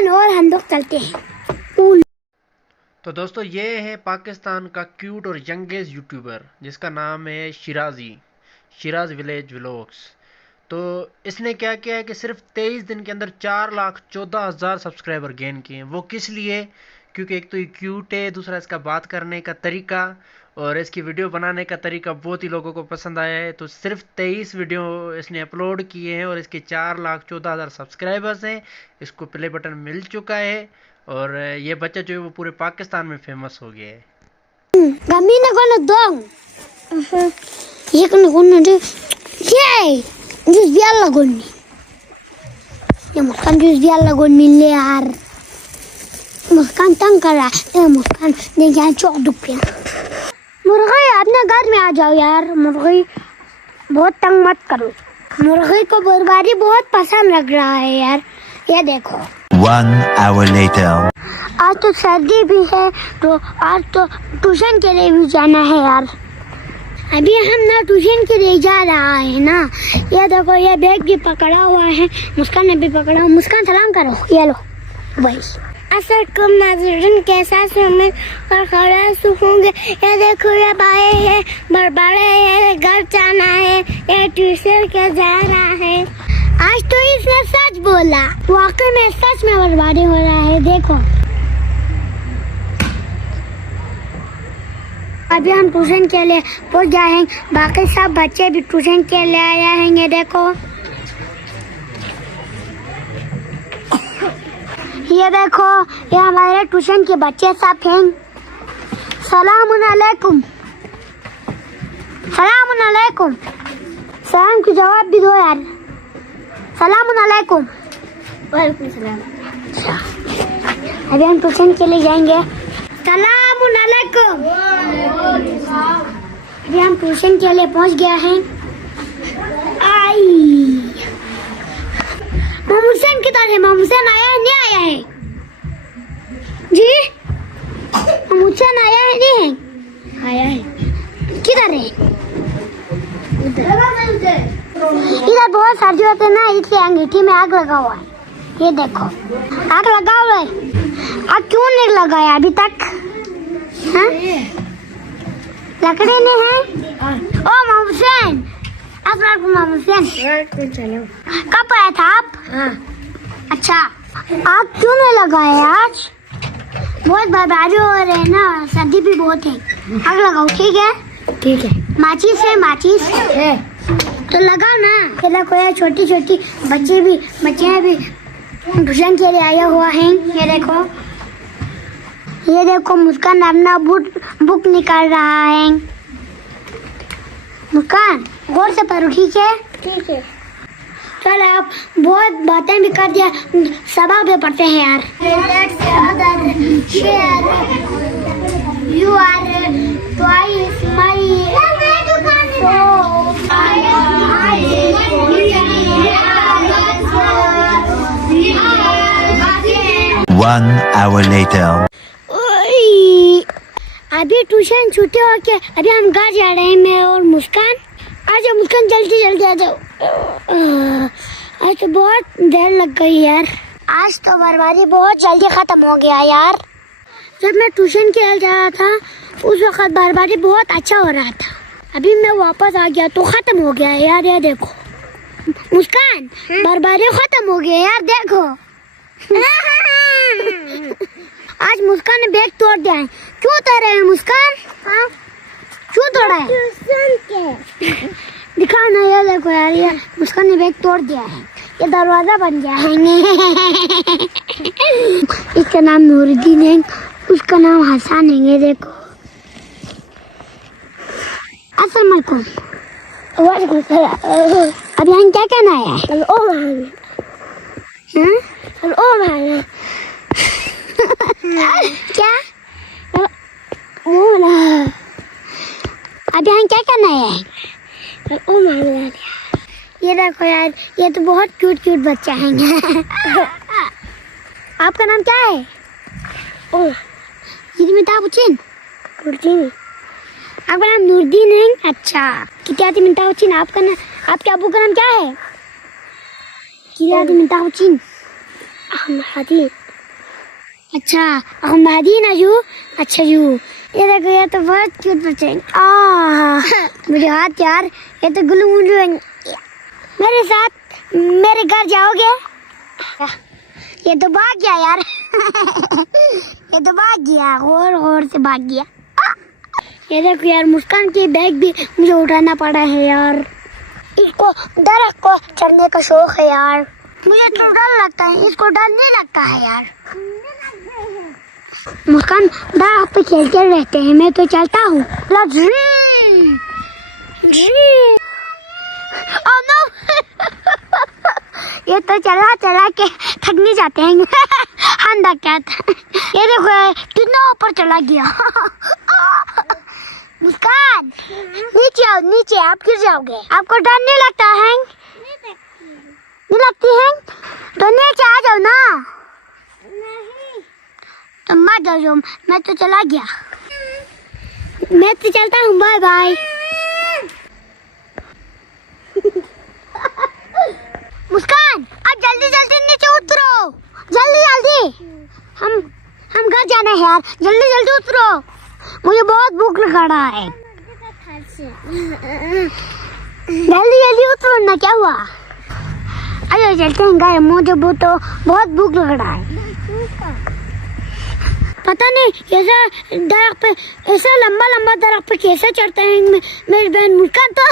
मुस्कान और हम लोग चलते हैं। तो दोस्तों ये है पाकिस्तान का क्यूट और यंगेस्ट यूट्यूबर जिसका नाम है शिराज विलेज व्लॉग्स। तो इसने क्या किया है कि सिर्फ 23 दिन के अंदर 4,14,000 सब्सक्राइबर गेन किए हैं। वो किस लिए? क्योंकि एक तो ये क्यूट है, दूसरा इसका बात करने का तरीका और इसकी वीडियो बनाने का तरीका बहुत ही लोगों को पसंद आया है। तो सिर्फ 23 वीडियो इसने अपलोड किए हैं और इसके 4,14,000 सब्सक्राइबर्स हैं। इसको प्ले बटन मिल चुका है और ये बच्चा जो है वो पूरे पाकिस्तान में फेमस हो गया है। Gamina kono dong. Iya kono deh. Yay, jus biar lagoni. Ya muskan jus biar lagoni liar. Muskan tangkara. Muskan ने यहाँ चौक दुखिया। मुर्गी अपने घर में आ जाओ यार। मुर्गी बहुत तंग मत करो। मुर्गी को बर्बादी बहुत पसंद लग रहा है यार। ये देखो। 1 hour later. आज तो सर्दी भी है तो आज तो ट्यूशन के लिए भी जाना है यार। अभी हम ना ट्यूशन के लिए जा रहा है ना। ये देखो ये बैग भी पकड़ा हुआ है, मुस्कान ने भी पकड़ा। मुस्कान सलाम करो, ये लो भाई। अस्सलाम नाज़रीन, कैसा सुमित और खड़ा होंगे। ये देखो ये भाई है बड़बड़े है, घर जाना है, ये ट्यूशन के जा रहा है। आज तो इसने सच बोला, वाकई में सच में बर्बादी हो रहा है। देखो अभी हम ट्यूशन के लिए पहुंच गए हैं, बाकी सब बच्चे भी ट्यूशन के लिए आए हैं। ये देखो ये हमारे ट्यूशन के बच्चे सब हैं। सलामुन अलैकुम, सलामुन अलैकुम। सलाम की जवाब भी दो यार। सलामुन अलैकुम। वालेकुम सलाम। अभी हम ट्यूशन के लिए जाएंगे। सलामुन अलैकुम। अभी हम ट्यूशन के लिए पहुंच गया हैं। आई मामूसन किधर है? मामूसन आया है नहीं आया है? जी मामूसन आया है नहीं है? आया है। किधर है? इधर बहुत सर्दी होते ना, इसलिए अंगीठी में आग लगा हुआ है। ये देखो आग लगा हुआ है। आग क्यों नहीं लगाया अभी तक? हाँ? लकड़ी नहीं है? ओ मामूसन, अस्सलाम कब आया था आप? अच्छा आग क्यों नहीं लगाया आज? बहुत बर्बादी हो रही है ना, सर्दी भी बहुत है। आग लगाओ, ठीक है? ठीक है। माचिस है? माचिस है तो लगाओ ना। ये देखो ये छोटी छोटी बच्चे भी ट्यूशन के लिए आया हुआ है। ये देखो मुस्कान अपना बुक निकाल रहा है। मुस्कान गौर से पढ़ो, ठीक है? ठीक है। चल आप बहुत बातें भी कर दिया, सबक भी पढ़ते हैं यार। You are twice my 1 hour later. अभी ट्यूशन छुट्टी हो के अभी हम घर जा रहे हैं, मैं और मुस्कान। आ जाओ मुस्कान, जल्दी जल्दी आ जाओ। आज तो बहुत देर लग गई यार। आज तो बर्बादी बहुत जल्दी खत्म हो गया यार। जब मैं ट्यूशन के लिए जा रहा था उस वक्त बर्बादी बहुत अच्छा हो रहा था। अभी मैं वापस आ गया तो खत्म हो गया यार। ये देखो मुस्कान बर्बादी खत्म हो गया यार, देखो। आज मुस्कान ने बैग तोड़ दिया है। क्यों तोड़ रहे हैं मुस्कान? हाँ क्यों तोड़ा है? दिखाओ ना, ये देखो यार, ये मुस्कान ने बैग तोड़ दिया है। ये दरवाजा बन गया है। इसका नाम नूरुद्दीन है, उसका नाम हसन है। ये देखो। अस्सलाम वालेकुम। वालेकुम सलाम। अभी हम क्या कहना है? क्या अभी हम क्या करना है? ये देखो यार, ये तो बहुत क्यूट बच्चा है। आपका नाम क्या है? आपका नाम नूरुद्दीन है? अच्छा किताती मिंताउचिन। आपका नाम, आपके अबू का नाम क्या है? किताती मिंताउचिन। अहमद अच्छा हम दादी ना जू। अच्छा जू ये देखो ये तो बहुत क्यूट बच्चे हैं। मेरे हाथ यार ये तो गुल्लू मुल्लू है। मेरे साथ मेरे घर जाओगे? ये तो भाग गया यार। ये तो भाग गया और से भाग गया। ये देखो यार मुस्कान की बैग भी मुझे उठाना पड़ा है यार। इसको दरख्त को चढ़ने का शौक है यार। मुझे तो डर लगता है, इसको डर नहीं लगता है यार। मुस्कान दरख्त पे खेलते रहते हैं, मैं तो चलता हूँ। ये तो चला चला के थक नहीं जाते हैं। हम क्या था ये देखो कितना ऊपर चला गया। मुस्कान नीचे आओ, नीचे आप गिर जाओगे। आपको डर नहीं लगता है? नहीं लगती है तो नीचे आ जाओ ना। तो मत जाओ, मैं तो चला गया। मैं तो चलता हूँ, बाय बाय। मुस्कान अब जल्दी जल्दी नीचे उतरो, जल्दी जल्दी। हम घर जाना है यार, जल्दी जल्दी उतरो। मुझे बहुत भूख लगा रहा है। जल्दी जल्दी उतरो ना, क्या हुआ? अरे चलते हैं घर, मुझे तो बहुत भूख लग रहा है। पता नहीं ऐसा दरख्त पे, ऐसा लंबा लंबा दरख्त पे कैसे चढ़ता है मेरी बहन मुस्कान तो।